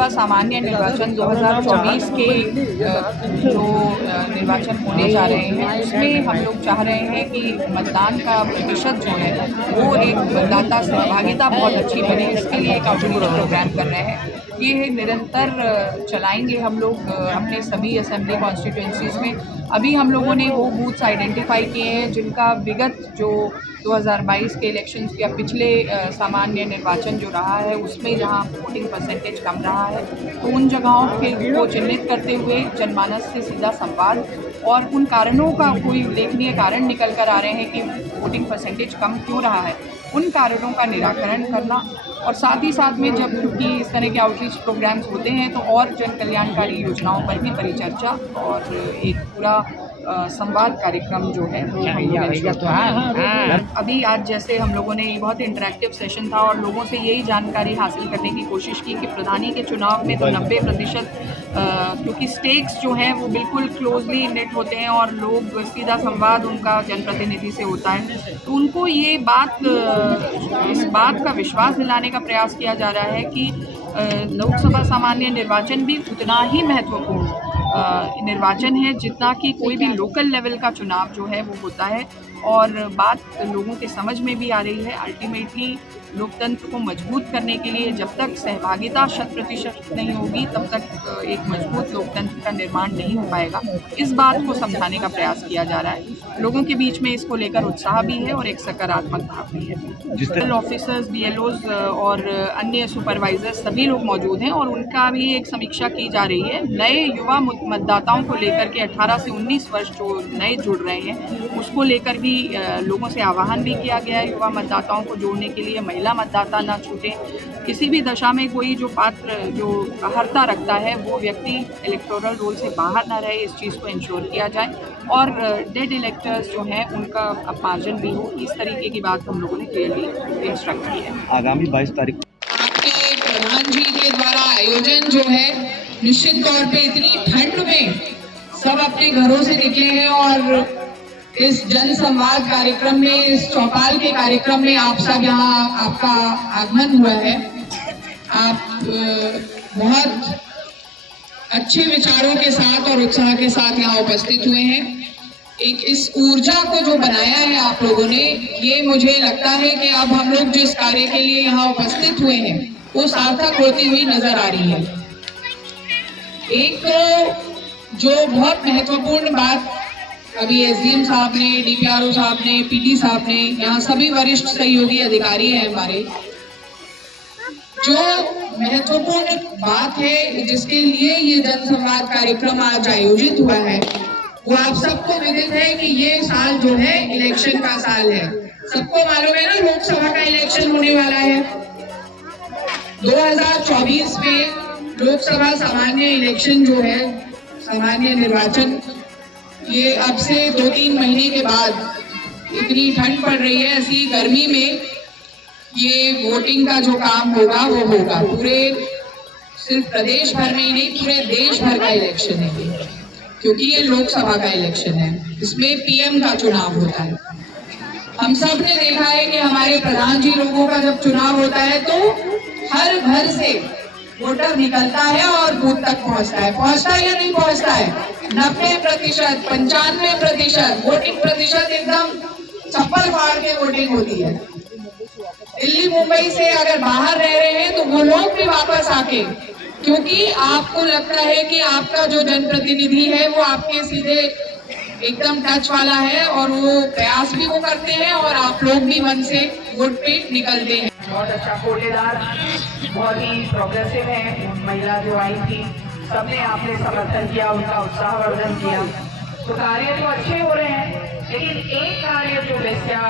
लोकसभा सामान्य निर्वाचन 2024 के जो निर्वाचन होने जा रहे हैं उसमें हम लोग चाह रहे हैं कि मतदान का प्रतिशत जो है वो एक मतदाता सहभागिता बहुत अच्छी बने, इसके लिए एक आउटरीच प्रोग्राम कर रहे हैं। ये निरंतर चलाएंगे हम लोग अपने सभी असेंबली कॉन्स्टिट्यूंसीज़ में। अभी हम लोगों ने वो बूथ्स आइडेंटिफाई किए हैं जिनका विगत जो 2022 के इलेक्शंस या पिछले सामान्य निर्वाचन जो रहा है उसमें जहां वोटिंग परसेंटेज कम रहा है, तो उन जगहों को चिन्हित करते हुए जनमानस से सीधा संवाद और उन कारणों का कोई उल्लेखनीय कारण निकल कर आ रहे हैं कि वोटिंग परसेंटेज कम क्यों रहा है, उन कारणों का निराकरण करना। और साथ ही साथ में जब क्योंकि इस तरह के आउटरीच प्रोग्राम्स होते हैं तो और जन कल्याणकारी योजनाओं पर भी परिचर्चा और एक पूरा संवाद कार्यक्रम जो है वो अभी आज जैसे हम लोगों ने ये बहुत इंटरेक्टिव सेशन था और लोगों से यही जानकारी हासिल करने की कोशिश की कि प्रधानी के चुनाव में तो 90% क्योंकि स्टेक्स जो हैं वो बिल्कुल क्लोजली निट होते हैं और लोग सीधा संवाद उनका जनप्रतिनिधि से होता है, तो उनको ये इस बात का विश्वास दिलाने का प्रयास किया जा रहा है कि लोकसभा सामान्य निर्वाचन भी उतना ही महत्वपूर्ण निर्वाचन है जितना कि कोई भी लोकल लेवल का चुनाव जो है वो होता है। और बात लोगों के समझ में भी आ रही है, अल्टीमेटली लोकतंत्र को मजबूत करने के लिए जब तक सहभागिता 100% नहीं होगी तब तक एक मजबूत लोकतंत्र का निर्माण नहीं हो पाएगा। इस बात को समझाने का प्रयास किया जा रहा है। लोगों के बीच में इसको लेकर उत्साह भी है और एक सकारात्मक भाव भी है। जनरल ऑफिसर्स, BLOs और अन्य सुपरवाइजर्स सभी लोग मौजूद हैं और उनका भी एक समीक्षा की जा रही है। नए युवा मतदाताओं को लेकर के 18 से 19 वर्ष जो नए जुड़ रहे हैं उसको लेकर भी लोगों से आह्वान भी किया गया है युवा मतदाताओं को जोड़ने के लिए। महिला मतदाता ना छूटे, किसी भी दशा में कोई जो पात्र जो अर्हता रखता है वो व्यक्ति इलेक्टोरल रोल से बाहर ना रहे, इस चीज़ को इंश्योर किया जाए और डेड इलेक्टर्स जो हैं उनका अपमार्जन भी हो, इस तरीके की बात हम लोगों ने क्लियरली इंस्ट्रक्ट की है। आगामी 22 तारीख आपके प्रधान जी के द्वारा आयोजन जो है निश्चित तौर पे इतनी ठंड में सब अपने घरों से निकले हैं और इस जन संवाद कार्यक्रम में, इस चौपाल के कार्यक्रम में आप सब यहाँ आपका आगमन हुआ है। आप बहुत अच्छे विचारों के साथ और उत्साह के साथ यहाँ उपस्थित हुए हैं। एक इस ऊर्जा को जो बनाया है आप लोगों ने, ये मुझे लगता है कि अब हम लोग जिस कार्य के लिए यहाँ उपस्थित हुए हैं वो सार्थक होती हुई नजर आ रही है। एक जो बहुत महत्वपूर्ण बात अभी SDM साहब ने, DPRO साहब ने, PD साहब ने, यहाँ सभी वरिष्ठ सहयोगी अधिकारी हैं हमारे, जो महत्वपूर्ण बात है जिसके लिए ये जनसंवाद कार्यक्रम आज आयोजित हुआ है वो आप सबको विदित है कि ये साल जो है इलेक्शन का साल है। सबको मालूम है ना लोकसभा का इलेक्शन होने वाला है। 2024 में लोकसभा सामान्य इलेक्शन जो है, सामान्य निर्वाचन, ये अब से 2-3 महीने के बाद इतनी ठंड पड़ रही है, ऐसी गर्मी में ये वोटिंग का जो काम होगा वो होगा। पूरे सिर्फ प्रदेश भर में ही नहीं, पूरे देश भर का इलेक्शन है क्योंकि ये लोकसभा का इलेक्शन है, इसमें PM का चुनाव होता है। हम सब ने देखा है कि हमारे प्रधान जी लोगों का जब चुनाव होता है तो हर घर से वोटर निकलता है और बूथ तक पहुंचता है या नहीं पहुंचता है? 90%, 95% वोटिंग प्रतिशत एकदम चप्पल फाड़ के वोटिंग होती है। दिल्ली मुंबई से अगर बाहर रह रहे हैं तो वो लोग भी वापस आके, क्योंकि आपको लगता है कि आपका जो जनप्रतिनिधि है वो आपके सीधे एकदम टच वाला है और वो प्रयास भी वो करते हैं और आप लोग भी मन से वोट पे निकलते हैं। बहुत अच्छा कोटेदार, बहुत ही प्रोग्रेसिव है। महिला जो आई थी सबने आपने समर्थन किया, उनका उत्साहवर्धन किया, तो कार्य तो अच्छे हो रहे हैं, लेकिन एक कार्य जो वैसा